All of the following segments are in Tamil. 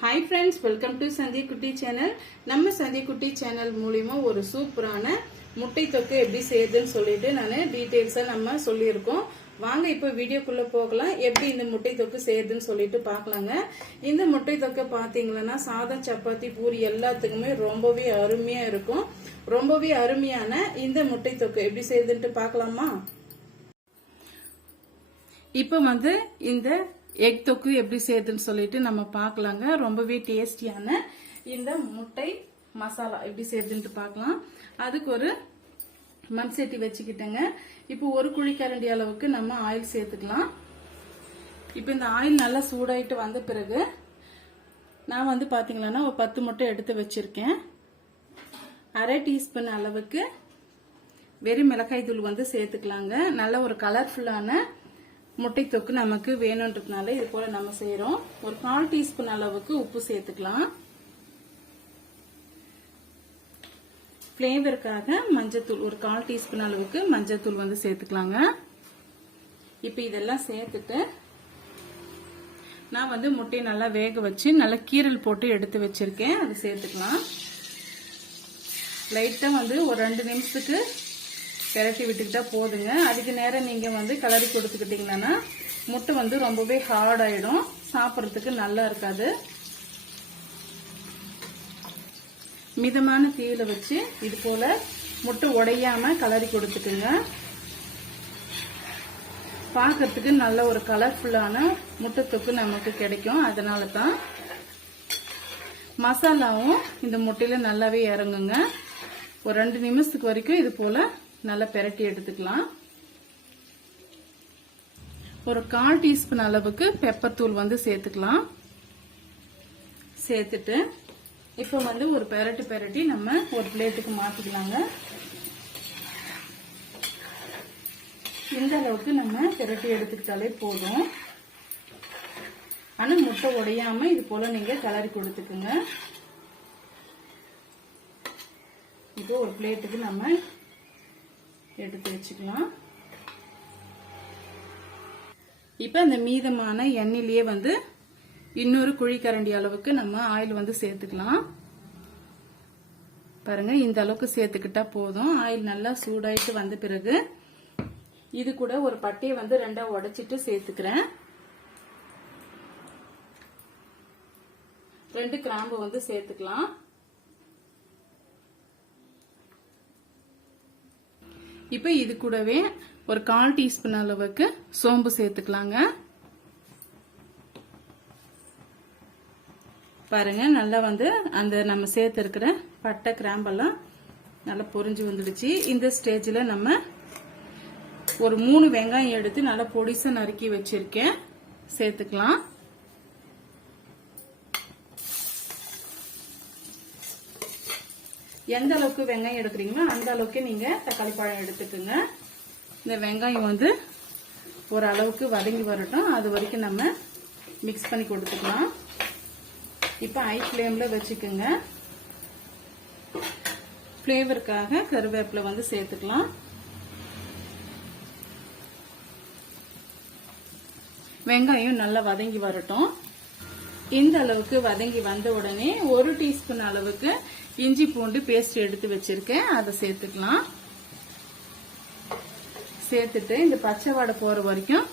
Hi friends welcome to Sandhiya குட்டி சேனல் நம்ம சந்திய குட்டி சேனல் மூலிமா ஒரு சூப்பரான முட்டை தொக்கு எப்படி செய்யுதுன்னு சொல்லிட்டு நான் டீட்டெயில்ஸாக நம்ம சொல்லியிருக்கோம். வாங்க இப்போ வீடியோக்குள்ளே போகலாம். எப்படி இந்த முட்டை தொக்கு செய்யுதுன்னு சொல்லிட்டு பார்க்கலாங்க. இந்த முட்டை தொக்கை பார்த்தீங்கன்னா சாதம் சப்பாத்தி பூரி எல்லாத்துக்குமே ரொம்பவே அருமையாக இருக்கும். ரொம்பவே அருமையான இந்த முட்டை தொக்கு எப்படி செய்யுதுன்ட்டு பார்க்கலாமா? இப்போ வந்து இந்த எக் தொக்கு எப்படி செய்யுதுன்னு சொல்லிட்டு நம்ம பார்க்கலாங்க. ரொம்பவே டேஸ்டியான இந்த முட்டை மசாலா எப்படி செய்யுதுன்ட்டு பார்க்கலாம். அதுக்கு ஒரு மண் சட்டி வச்சுக்கிட்டேங்க. இப்போ ஒரு குழிக்கரண்டி அளவுக்கு நம்ம ஆயில் சேர்த்துக்கலாம். இப்போ இந்த ஆயில் நல்லா சூடாயிட்டு வந்த பிறகு நான் வந்து பாத்தீங்கன்னா ஒரு பத்து முட்டை எடுத்து வச்சுருக்கேன். அரை டீஸ்பூன் அளவுக்கு வெறும் மிளகாய் தூள் வந்து சேர்த்துக்கலாங்க. நல்ல ஒரு கலர்ஃபுல்லான முட்டை தொக்கு நமக்கு வேணுன்றதுனால இது போல நம்ம செய்யறோம் ஒரு கால் டீஸ்பூன் அளவுக்கு உப்பு சேர்த்துக்கலாம். ஃப்ளேவருக்காக மஞ்சத்தூள் ஒரு கால் டீஸ்பூன் அளவுக்கு மஞ்சத்தூள் வந்து சேர்த்துக்கலாங்க. இப்போ இதெல்லாம் சேர்த்துட்டு நான் வந்து முட்டையை நல்லா வேக வச்சு நல்லா கீரல் போட்டு எடுத்து வச்சிருக்கேன். அதை சேர்த்துக்கலாம். லைட்டாக வந்து ஒரு ரெண்டு நிமிஷத்துக்கு பெரட்டி விட்டுக்கிட்டா போதுங்க. அதுக்கு நேரம் நீங்கள் வந்து கலரி கொடுத்துக்கிட்டீங்கன்னா முட்டை வந்து ரொம்பவே ஹார்ட் ஆயிடும். சாப்பிட்றதுக்கு நல்லா இருக்காது. மிதமான தீயில வச்சு இது போல முட்டை உடையாம கலரி கொடுத்துக்குங்க. பார்க்கறதுக்கு நல்ல ஒரு கலர்ஃபுல்லான முட்டை தொக்கு நமக்கு கிடைக்கும். அதனால தான் மசாலாவும் இந்த முட்டையில நல்லாவே இறங்குங்க. ஒரு ரெண்டு நிமிஷத்துக்கு வரைக்கும் இது போல நல்லா பெரட்டி எடுத்துக்கலாம். ஒரு கால் டீஸ்பூன் அளவுக்கு பெப்பர் தூள் வந்து சேர்த்துக்கலாம். சேர்த்துட்டு இப்போ வந்து ஒரு பெரட்டி பெரட்டி நம்ம ஒரு பிளேட்டுக்கு மாற்றிக்கலாங்க இந்த அளவுக்கு நம்ம பெரட்டி எடுத்துக்கிட்டாலே போதும். ஆனால் முட்டை உடையாம இது போல நீங்கள் கலரி கொடுத்துக்குங்க. இப்போ ஒரு பிளேட்டுக்கு நம்ம எடுத்து வச்சுக்கலாம். இப்போ அந்த மீதமான எண்ணெயிலேயே வந்து இன்னொரு குழிக்கரண்டி அளவுக்கு நம்ம ஆயில் வந்து சேர்த்துக்கலாம். பாருங்க இந்த அளவுக்கு சேர்த்துக்கிட்டா போதும். ஆயில் நல்லா சூடாயிட்டு வந்த பிறகு இது கூட ஒரு பட்டையை வந்து ரெண்டா உடைச்சிட்டு சேர்த்துக்கிறேன். ரெண்டு கிராம்பு வந்து சேர்த்துக்கலாம். இப்போ இது கூடவே ஒரு கால் டீஸ்பூன் அளவுக்கு சோம்பு சேர்த்துக்கலாங்க. பாருங்க நல்லா வந்து அந்த நம்ம சேர்த்துருக்கிற பட்டை கிராம்பெல்லாம் நல்லா பொறிஞ்சு வந்துடுச்சு. இந்த ஸ்டேஜில் நம்ம ஒரு மூணு வெங்காயம் எடுத்து நல்லா பொடிசை நறுக்கி வச்சிருக்கேன். சேர்த்துக்கலாம். எந்த அளவுக்கு வெங்காயம் எடுக்கிறீங்களோ அந்த அளவுக்கு நீங்க தக்காளி பழம் எடுத்துக்கோங்க. இந்த வெங்காயம் வந்து ஒரு அளவுக்கு வதங்கி வரட்டும். அது வரைக்கும் நம்ம மிக்ஸ் பண்ணி கொடுத்துக்கலாம். இப்போ ஐ ஃப்ளேமில் வச்சுக்கோங்க. ஃப்ளேவருக்காக கருவேப்பிலை வந்து சேர்த்துக்கலாம். வெங்காயம் நல்லா வதங்கி வரட்டும். இந்த அளவுக்கு வதங்கி வந்த உடனே ஒரு டீஸ்பூன் அளவுக்கு இஞ்சி பூண்டு பேஸ்ட் எடுத்து வச்சிருக்கேன். அதை சேர்த்துக்கலாம். சேர்த்துட்டு இந்த பச்சை வாடை போற வரைக்கும்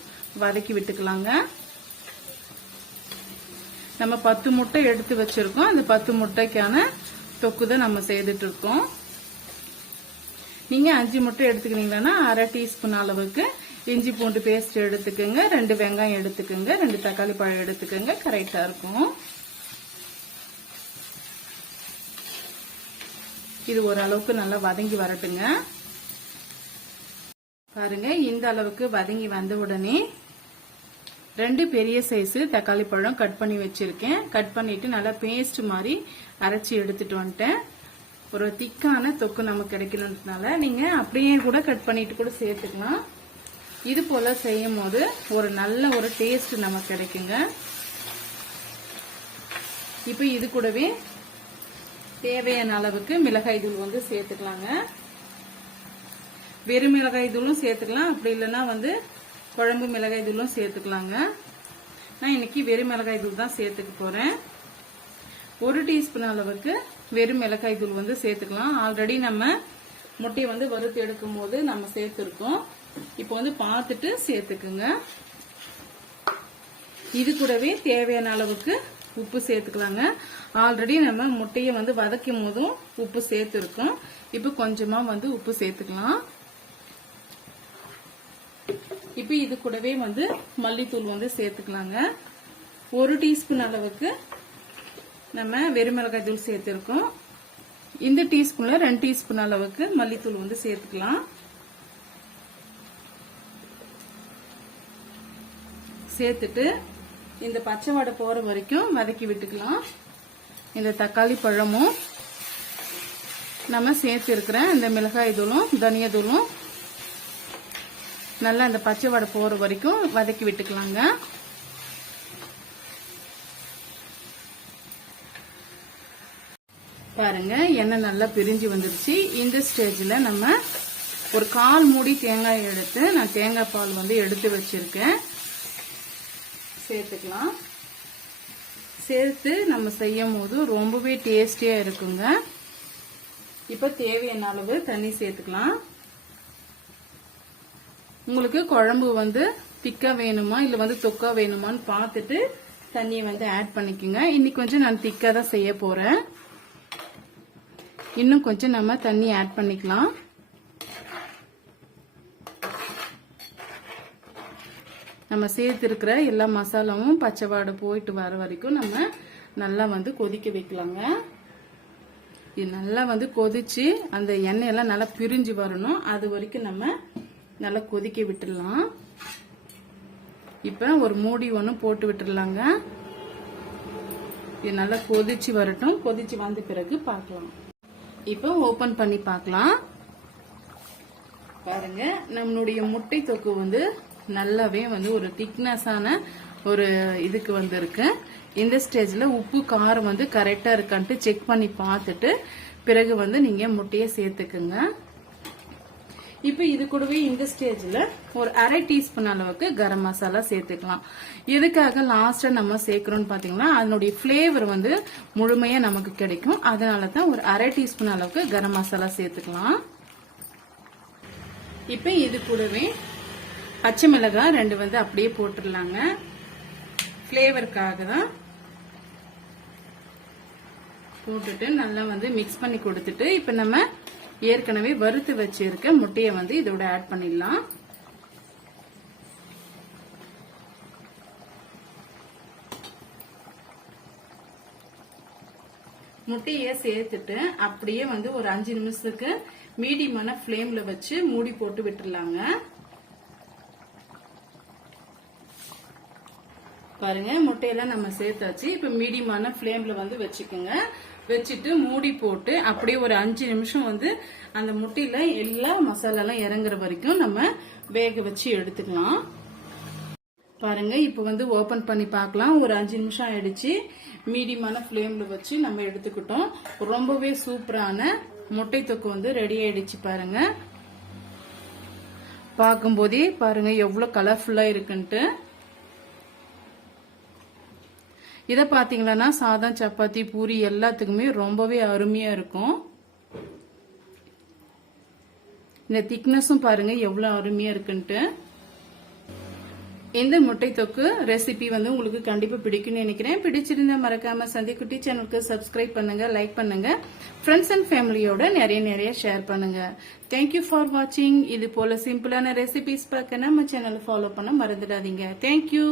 வதக்கி விட்டுக்கலாங்க. நம்ம பத்து முட்டை எடுத்து வச்சிருக்கோம். அந்த பத்து முட்டைக்கான தொக்கு தான் நம்ம செய்துட்டு இருக்கோம் நீங்க அஞ்சு முட்டை எடுத்துக்கிறீங்கன்னா அரை டீஸ்பூன் அளவுக்கு இஞ்சி பூண்டு பேஸ்ட் எடுத்துக்கோங்க. ரெண்டு வெங்காயம் எடுத்துக்கோங்க. ரெண்டு தக்காளி பழம் எடுத்துக்கோங்க. கரெக்டாக இருக்கும். இது ஓரளவுக்கு நல்லா வதங்கி வரட்டுங்க. பாருங்க இந்த அளவுக்கு வதங்கி வந்த உடனே ரெண்டு பெரிய சைஸ் தக்காளி பழம் கட் பண்ணி வச்சிருக்கேன். கட் பண்ணிட்டு நல்லா பேஸ்ட் மாதிரி அரைச்சி எடுத்துட்டு வந்துட்டேன். ஒரு திக்கான தொக்கு நமக்கு கிடைக்கணுன்றதுனால நீங்க அப்படியே கூட கட் பண்ணிட்டு கூட சேர்த்துக்கலாம். இது போல செய்யும் போது ஒரு நல்ல ஒரு டேஸ்ட் நமக்கு கிடைக்குங்க. இப்போ இது கூடவே தேவையான அளவுக்கு மிளகாய் தூள் வந்து சேர்த்துக்கலாங்க. வெறும் மிளகாய் தூளும் சேர்த்துக்கலாம். அப்படி இல்லைன்னா வந்து குழம்பு மிளகாய் தூளும் சேர்த்துக்கலாங்க. நான் இன்னைக்கு வெறும் மிளகாய் தூள் தான் சேர்த்துக்க போறேன். ஒரு டீஸ்பூன் அளவுக்கு வெறும் மிளகாய் தூள் வந்து சேர்த்துக்கலாம். ஆல்ரெடி நம்ம முட்டையை வந்து வறுத்து எடுக்கும் போது நம்ம சேர்த்துருக்கோம். இப்போ வந்து பார்த்துட்டு சேர்த்துக்குங்க. இது கூடவே தேவையான அளவுக்கு உப்பு சேர்த்துக்கலாங்க. ஆல்ரெடி நம்ம முட்டையை வந்து வதக்கும் போதும் உப்பு சேர்த்துருக்கோம். இப்போ கொஞ்சமா வந்து உப்பு சேர்த்துக்கலாம். இப்போ இது கூடவே வந்து மல்லித்தூள் வந்து சேர்த்துக்கலாங்க. ஒரு டீஸ்பூன் அளவுக்கு நம்ம வெறுமிளகாய் தூள் சேர்த்துருக்கோம். இந்த டீஸ்பூன்ல ரெண்டு டீஸ்பூன் அளவுக்கு மல்லித்தூள் வந்து சேர்த்துக்கலாம். சேர்த்துட்டு இந்த பச்சை வடை போற வரைக்கும் வதக்கி விட்டுக்கலாம். இந்த தக்காளி பழமும் நம்ம சேர்த்து இருக்கிற இந்த மிளகாய் தூளும் தனியா தூளும் நல்லா இந்த பச்சை வடை போற வரைக்கும் வதக்கி விட்டுக்கலாங்க. பாருங்க எண்ணெய் நல்லா பிரிஞ்சு வந்துருச்சு. இந்த ஸ்டேஜ்ல நம்ம ஒரு கால் மூடி தேங்காய் எடுத்து நான் தேங்காய் பால் வந்து எடுத்து வச்சிருக்கேன். சேர்த்துக்கலாம். சேர்த்து நம்ம செய்யும் போது ரொம்பவே டேஸ்டியா இருக்குங்க. இப்ப தேவையான அளவு தண்ணி சேர்த்துக்கலாம். உங்களுக்கு குழம்பு வந்து திக்கா வேணுமா இல்ல வந்து தொக்கா வேணுமான்னு பார்த்துட்டு தண்ணியை வந்து ஆட் பண்ணிக்கோங்க. இன்னைக்கு கொஞ்சம் நான் திக்கா தான் செய்ய போறேன். இன்னும் கொஞ்சம் நம்ம தண்ணி ஆட் பண்ணிக்கலாம். நம்ம சேர்த்துருக்கிற எல்லா மசாலாவும் பச்சை வாடை போயிட்டு வர வரைக்கும் நம்ம நல்லா வந்து கொதிக்க வைக்கலாங்க. இது நல்லா வந்து கொதிச்சு அந்த எண்ணெயெல்லாம் நல்லா பிரிஞ்சு வரணும். அது வரைக்கும் நம்ம நல்லா கொதிக்க விட்டுடலாம். இப்போ ஒரு மூடி ஒன்று போட்டு விட்டுடலாங்க. இது நல்லா கொதிச்சு வரட்டும். கொதிச்சு வந்த பிறகு பார்க்கலாம். இப்போ ஓபன் பண்ணி பார்க்கலாம். பாருங்க நம்மளுடைய முட்டை தொக்கு வந்து நல்லாவே வந்து ஒரு திக்னஸான ஒரு இதுக்கு வந்திருக்கு. இந்த ஸ்டேஜில் உப்பு காரம் வந்து கரெக்டாக இருக்கான்ட்டு செக் பண்ணி பார்த்துட்டு பிறகு வந்து நீங்கள் முட்டையை சேர்த்துக்குங்க. இப்போ இது கூடவே இந்த ஸ்டேஜில் ஒரு அரை டீஸ்பூன் அளவுக்கு கரம் மசாலா சேர்த்துக்கலாம். எதுக்காக லாஸ்ட்டாக நம்ம சேர்க்குறோன்னு பார்த்தீங்கன்னா அதனுடைய ஃப்ளேவர் வந்து முழுமையாக நமக்கு கிடைக்கும். அதனால தான் ஒரு அரை டீஸ்பூன் அளவுக்கு கரம் மசாலா சேர்த்துக்கலாம். இப்போ இது கூடவே பச்சை மிளகாய் ரெண்டு வந்து அப்படியே போட்டுடலாங்க. ஃப்ளேவருக்காக தான் போட்டுட்டு நல்லா வந்து மிக்ஸ் பண்ணி கொடுத்துட்டு இப்போ நம்ம ஏற்கனவே வறுத்து வச்சிருக்க முட்டையை வந்து இதோட ஆட் பண்ணிடலாம். முட்டையை சேர்த்துட்டு அப்படியே வந்து ஒரு அஞ்சு நிமிஷத்துக்கு மீடியமான ஃப்ளேம்ல வச்சு மூடி போட்டு விட்டுடலாங்க. பாருங்க முட்டையெல்லாம் நம்ம சேர்த்தாச்சு. இப்ப மீடியமான ஃப்ளேமில் வந்து வச்சுக்கோங்க. வச்சுட்டு மூடி போட்டு அப்படியே ஒரு அஞ்சு நிமிஷம் வந்து அந்த முட்டையில எல்லா மசாலாலாம் இறங்குற வரைக்கும் நம்ம வேக வச்சு எடுத்துக்கலாம். பாருங்க இப்போ வந்து ஓபன் பண்ணி பார்க்கலாம். ஒரு அஞ்சு நிமிஷம் ஆயிடுச்சு. மீடியமான ஃப்ளேமில் வச்சு நம்ம எடுத்துக்கிட்டோம். ரொம்பவே சூப்பரான முட்டை தொக்கு வந்து ரெடி ஆயிடுச்சு பாருங்க. பார்க்கும்போதே பாருங்க எவ்வளோ கலர்ஃபுல்லாக இருக்குன்ட்டு. இதை பார்த்தீங்கன்னா சாதம் சப்பாத்தி பூரி எல்லாத்துக்குமே ரொம்பவே அருமையா இருக்கும். இந்த திக்னஸும் பாருங்க எவ்வளவு அருமையா இருக்குன்ட்டு. இந்த முட்டை தொக்கு ரெசிபி வந்து உங்களுக்கு கண்டிப்பா பிடிக்கும்னு நினைக்கிறேன். பிடிச்சிருந்தா மறக்காம சந்திக்குட்டி சேனலுக்கு சப்ஸ்கிரைப் பண்ணுங்க லைக் பண்ணுங்க. ஃப்ரெண்ட்ஸ் அண்ட் ஃபேமிலியோட நிறைய நிறைய ஷேர் பண்ணுங்க. தேங்க்யூ ஃபார் வாட்சிங் இது போல சிம்பிளான ரெசிபிஸ் பார்க்க நம்ம சேனல் ஃபாலோ பண்ண மறந்துடாதீங்க. தேங்க்யூ